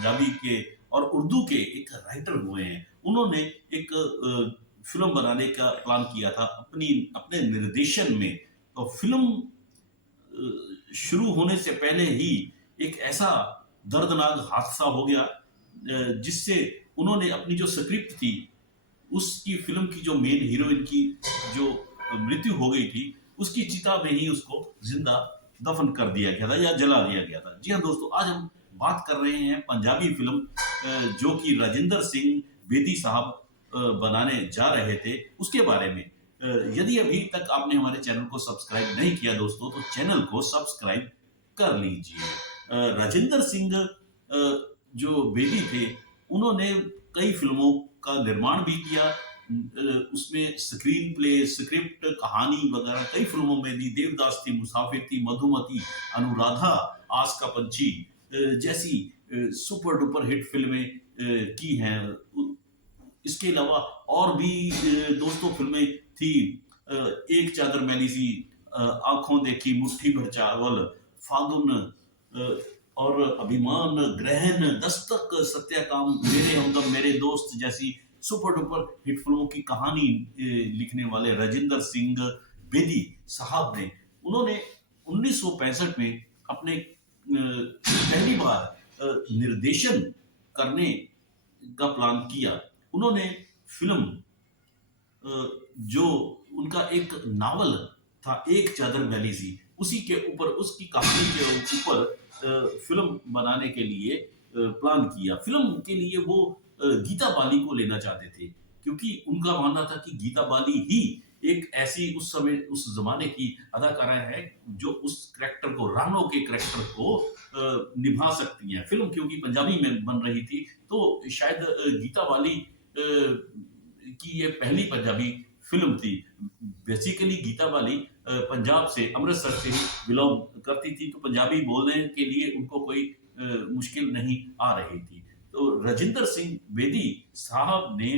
पंजाबी के और उर्दू के एक राइटर हुए हैं। उन्होंने एक फ़िल्म बनाने का प्लान किया था अपने निर्देशन में। तो फ़िल्म शुरू होने से पहले ही एक ऐसा दर्दनाक हादसा हो गया जिससे उन्होंने अपनी जो स्क्रिप्ट थी, उसकी फ़िल्म की जो मेन हीरोइन की जो मृत्यु हो गई थी, उसकी चिता में ही उसको ज़िंदा दफ़न कर दिया गया था या जला दिया गया था। जी हाँ दोस्तों, आज हम बात कर रहे हैं पंजाबी फ़िल्म जो कि राजिंदर सिंह बेदी साहब बनाने जा रहे थे, उसके बारे में। यदि अभी तक आपने हमारे चैनल को सब्सक्राइब नहीं किया दोस्तों, तो चैनल को सब्सक्राइब कर लीजिए। राजिंदर सिंह जो बेदी थे, उन्होंने कई फ़िल्मों का निर्माण भी किया। उसमें स्क्रीन प्ले, स्क्रिप्ट, कहानी वगैरह कई फ़िल्मों में दी। देवदास थी, मुसाफिर थी, मधुमती, अनुराधा, आस का पंछी जैसी सुपर डुपर हिट फ़िल्में की हैं। इसके अलावा और भी दोस्तों फ़िल्में थी। एक चादर मैली सी, आँखों देखी, मुट्ठी भर चावल, फागुन, और अभिमान, ग्रहण, दस्तक, सत्याकाम, मेरे हमदम, मेरे दोस्त जैसी सुपर डुपर हिट फिल्मों की कहानी लिखने वाले राजिंदर सिंह बेदी साहब ने, उन्होंने 1965 में अपने पहली बार निर्देशन करने का प्लान किया। उन्होंने फिल्म जो उनका एक नावल था, एक चादर मैली सी, उसी के ऊपर, उसकी कहानी के ऊपर फिल्म बनाने के लिए प्लान किया। फिल्म के लिए वो गीता बाली को लेना चाहते थे, क्योंकि उनका मानना था कि गीता बाली ही एक ऐसी उस समय उस जमाने की अदाकारा है जो उस करैक्टर को, रानो के करैक्टर को निभा सकती हैं। फिल्म क्योंकि पंजाबी में बन रही थी, तो शायद गीता बाली की ये पहली पंजाबी फिल्म थी। बेसिकली गीता बाली पंजाब से, अमृतसर से ही बिलोंग करती थी, तो पंजाबी बोलने के लिए उनको कोई मुश्किल नहीं आ रही थी। तो राजिंदर सिंह बेदी साहब ने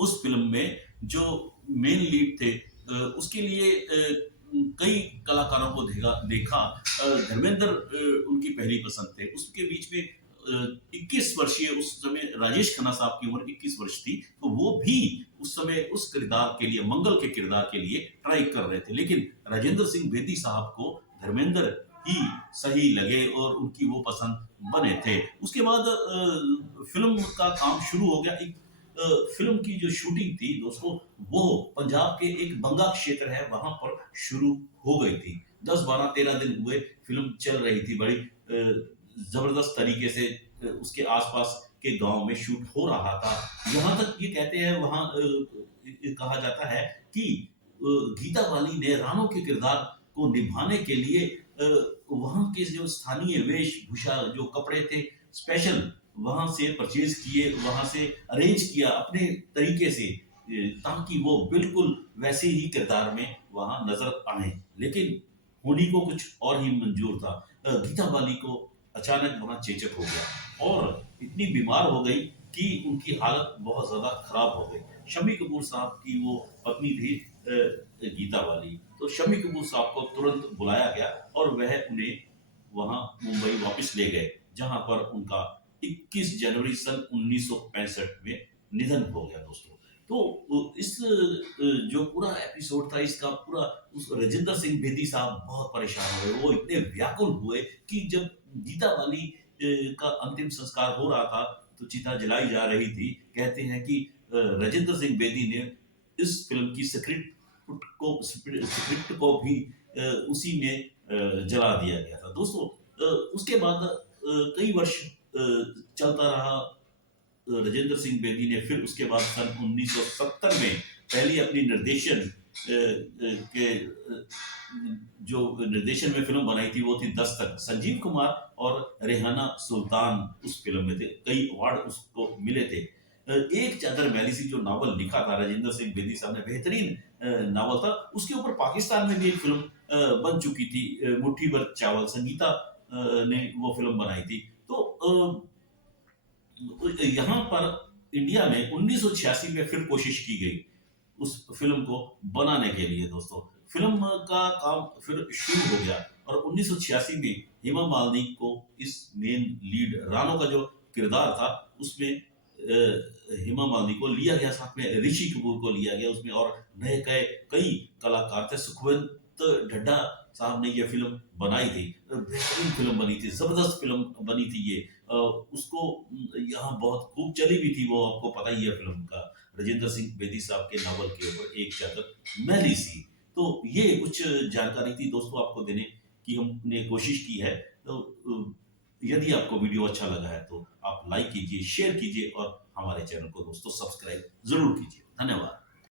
उस फिल्म में जो मेन लीड थे, उसके लिए कई कलाकारों को देखा। धर्मेंद्र उनकी पहली पसंद थे। उसके बीच में 21 वर्षीय, उस समय राजेश खन्ना साहब की उम्र 21 वर्ष थी, तो वो भी उस समय उस किरदार के लिए, मंगल के किरदार के लिए ट्राई कर रहे थे। लेकिन राजेंद्र सिंह बेदी साहब को धर्मेंद्र ही सही लगे और उनकी वो पसंद बने थे। उसके बाद फिल्म का काम शुरू हो गया। एक फिल्म की जो शूटिंग थी दोस्तों, वो पंजाब के एक बंगा क्षेत्र है, वहां पर शुरू हो गई थी। 10, 12, 13 दिन हुए, फिल्म चल रही थी। बड़ी जबरदस्त तरीके से उसके आसपास के गांव में शूट हो रहा था। यहाँ तक ये कहते हैं, वहां कहा जाता है कि गीता बाली ने रानो के किरदार को निभाने के लिए वहां के जो स्थानीय वेशभूषा, जो कपड़े थे, स्पेशल वहां से परचेज किए, वहां से अरेंज किया अपने तरीके से, ताकि वो बिल्कुल वैसे ही किरदार में वहां नजर आए। लेकिन होनी को कुछ और ही मंजूर था। गीता बाली को अचानक वहां चेचक हो गया और इतनी बीमार हो गई कि उनकी हालत बहुत ज्यादा खराब हो गई। शम्मी कपूर साहब की वो पत्नी थी गीता बाली। तो शम्मी कपूर साहब को तुरंत बुलाया गया और वह उन्हें वहां मुंबई वापस ले गए, जहां पर उनका 21 जनवरी सन 1965 में निधन हो गया दोस्तों। तो इस जो पूरा एपिसोड था, इसका पूरा, उस राजिंदर सिंह बेदी साहब बहुत परेशान हुए। वो इतने व्याकुल हुए कि जब गीता बाली का अंतिम संस्कार हो रहा था, तो चिता जलाई जा रही थी, कहते हैं कि राजिंदर सिंह बेदी ने इस फिल्म की स्क्रिप्ट को भी उसी में जला दिया गया था दोस्तों। उसके बाद कई वर्ष चलता रहा। राजेंद्र सिंह बेदी ने फिर उसके बाद सन 1970 में पहली अपनी निर्देशन के जो निर्देशन में फिल्म बनाई थी, वो थी दस्तक। संजीव कुमार और रेहाना सुल्तान उस फिल्म में थे। कई अवार्ड उसको मिले थे। एक चादर मैली सी जो नावल लिखा था राजेंद्र सिंह बेदी साहब ने, बेहतरीन नावल था। उसके ऊपर पाकिस्तान में भी एक फिल्म बन चुकी थी, मुट्ठी भर चावल, संगीता ने वो फिल्म बनाई थी। तो यहाँ पर इंडिया में 1986 में फिर कोशिश की गई उस फिल्म को बनाने के लिए दोस्तों। फिल्म का काम फिर शुरू हो गया और 1986 में हेमा मालिनी को इस मेन लीड रानो का जो किरदार था उसमें हेमा मालिनी को लिया गया, साथ में ऋषि कपूर को लिया गया उसमें, और नए कई कलाकार थे। सुखवंत ढड्डा साहब ने ये फिल्म बनाई थी, बेहतरीन फिल्म बनी थी, जबरदस्त फिल्म बनी थी ये। उसको यहाँ बहुत खूब चली भी थी, वो आपको पता ही है फिल्म का, राजेंद्र सिंह बेदी साहब के नावल के ऊपर एक चादर मैली सी। तो ये कुछ जानकारी थी दोस्तों आपको देने की हमने कोशिश की है। तो यदि आपको वीडियो अच्छा लगा है तो आप लाइक कीजिए, शेयर कीजिए और हमारे चैनल को दोस्तों सब्सक्राइब जरूर कीजिए। धन्यवाद।